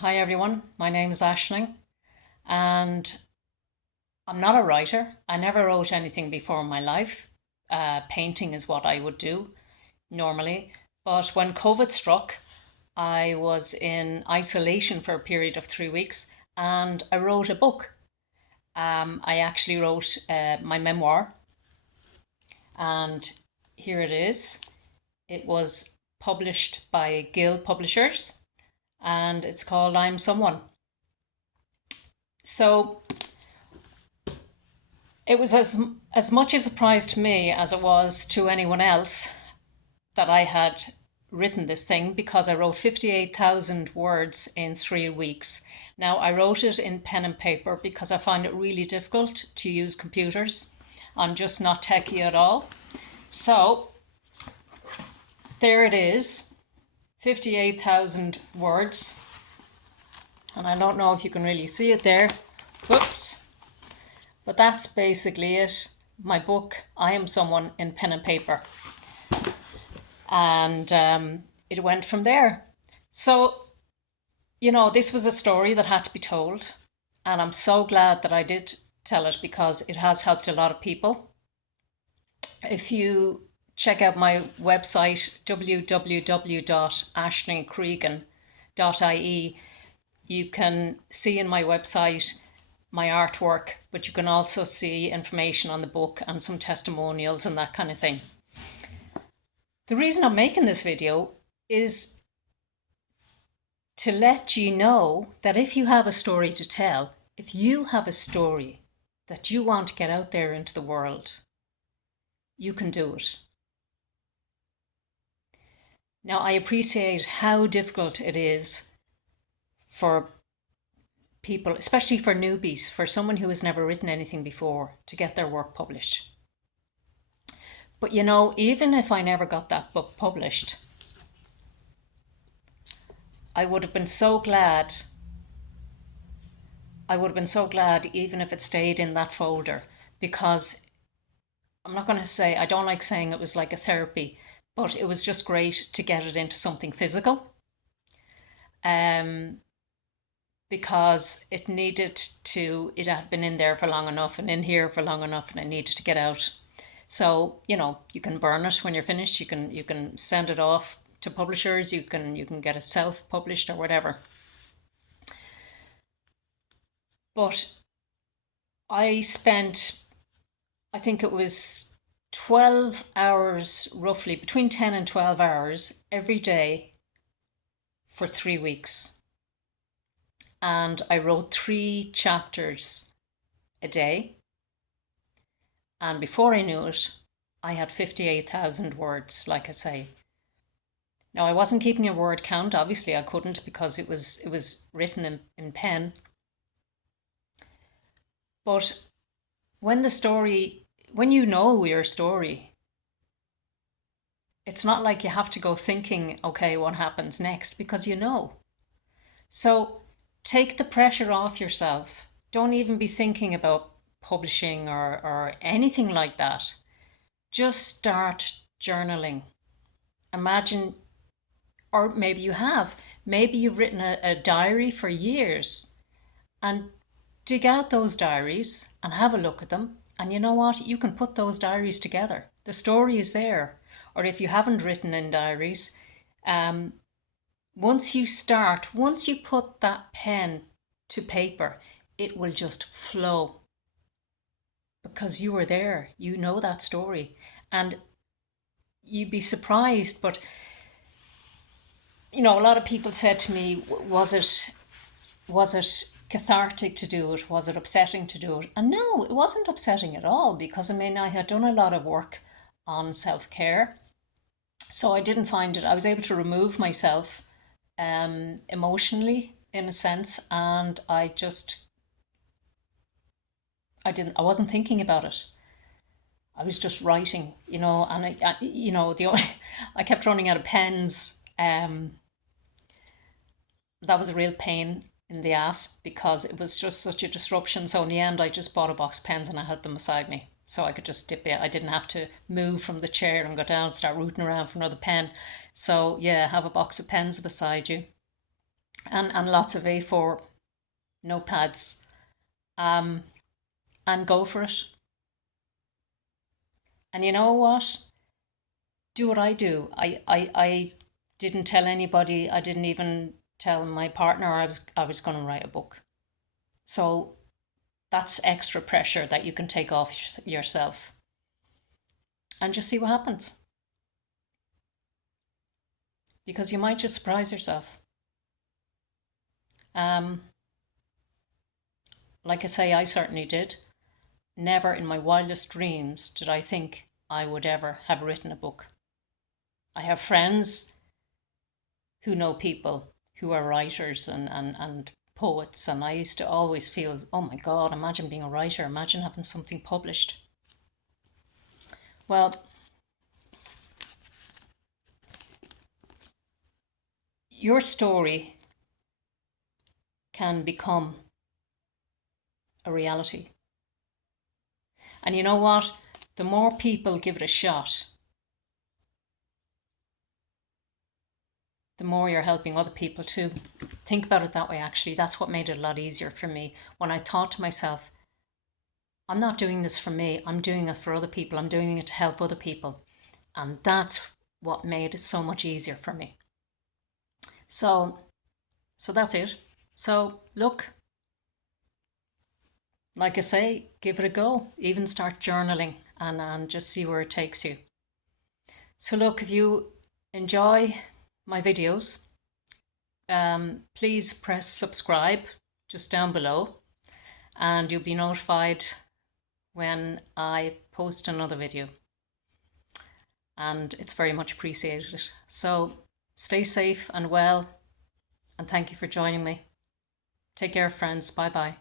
Hi everyone, my name is Aisling and I'm not a writer. I never wrote anything before in my life. Painting is what I would do normally. But when COVID struck, I was in isolation for a period of 3 weeks and I wrote a book. I actually wrote my memoir, and here it is. It was published by Gill Publishers and it's called I'm Someone. So it was as much a surprise to me as it was to anyone else that I had written this thing, because I wrote 58,000 words in 3 weeks. Now, I wrote it in pen and paper because I find it really difficult to use computers. I'm just not techie at all. So, there it is, 58,000 words. And I don't know if you can really see it there. Whoops. But that's basically it. My book, I Am Someone, in pen and paper. And it went from there. So, this was a story that had to be told. And I'm so glad that I did tell it because it has helped a lot of people. If you check out my website, www.aislingcregan.ie, you can see in my website my artwork, but you can also see information on the book and some testimonials and that kind of thing. The reason I'm making this video is to let you know that if you have a story to tell, if you have a story that you want to get out there into the world, you can do it. Now, I appreciate how difficult it is for people, especially for newbies, for someone who has never written anything before, to get their work published. But even if I never got that book published, I would have been so glad. I would have been so glad even if it stayed in that folder, because I'm not going to say, I don't like saying it was like a therapy, but it was just great to get it into something physical. Because it had been in there for long enough and in here for long enough, and it needed to get out. So, you can burn it when you're finished. You can send it off to publishers. You can get it self-published or whatever. But I spent, I think it was 12 hours, roughly between 10 and 12 hours every day for 3 weeks. And I wrote 3 chapters a day. And before I knew it, I had 58,000 words, like I say. Now, I wasn't keeping a word count. Obviously, I couldn't, because it was written in pen. But when you know your story, it's not like you have to go thinking, okay, what happens next, because you know. So take the pressure off yourself. Don't even be thinking about publishing or anything like that. Just start journaling. Imagine, or maybe you've written a diary for years, and dig out those diaries and have a look at them. And you know what? You can put those diaries together. The story is there. Or if you haven't written in diaries, once you put that pen to paper, it will just flow, because you were there. You know that story. And you'd be surprised, but a lot of people said to me, was it cathartic to do it? Was it upsetting to do it? And no, it wasn't upsetting at all, because I had done a lot of work on self-care. So I didn't find it, I was able to remove myself emotionally, in a sense, and I wasn't thinking about it. I was just writing, and I kept running out of pens. That was a real pain in the ass, because it was just such a disruption. So in the end, I just bought a box of pens and I had them beside me, so I could just dip it. I didn't have to move from the chair and go down and start rooting around for another pen. So yeah, have a box of pens beside you. and lots of A4 notepads, and go for it. And you know what? Do what I do. I didn't tell anybody. I didn't even tell my partner I was going to write a book. So that's extra pressure that you can take off yourself and just see what happens. Because you might just surprise yourself. Like I say, I certainly did. Never in my wildest dreams did I think I would ever have written a book. I have friends who know people who are writers and poets, and I used to always feel, oh my God, imagine being a writer, imagine having something published. Well, your story can become a reality. And you know what? The more people give it a shot, the more you're helping other people too. Think about it that way, actually. That's what made it a lot easier for me. When I thought to myself, I'm not doing this for me, I'm doing it for other people, I'm doing it to help other people. And that's what made it so much easier for me. So that's it. So look, like I say, give it a go. Even start journaling and just see where it takes you. So look, if you enjoy my videos, please press subscribe just down below, and you'll be notified when I post another video. And it's very much appreciated. So stay safe and well, and thank you for joining me. Take care, friends. Bye bye.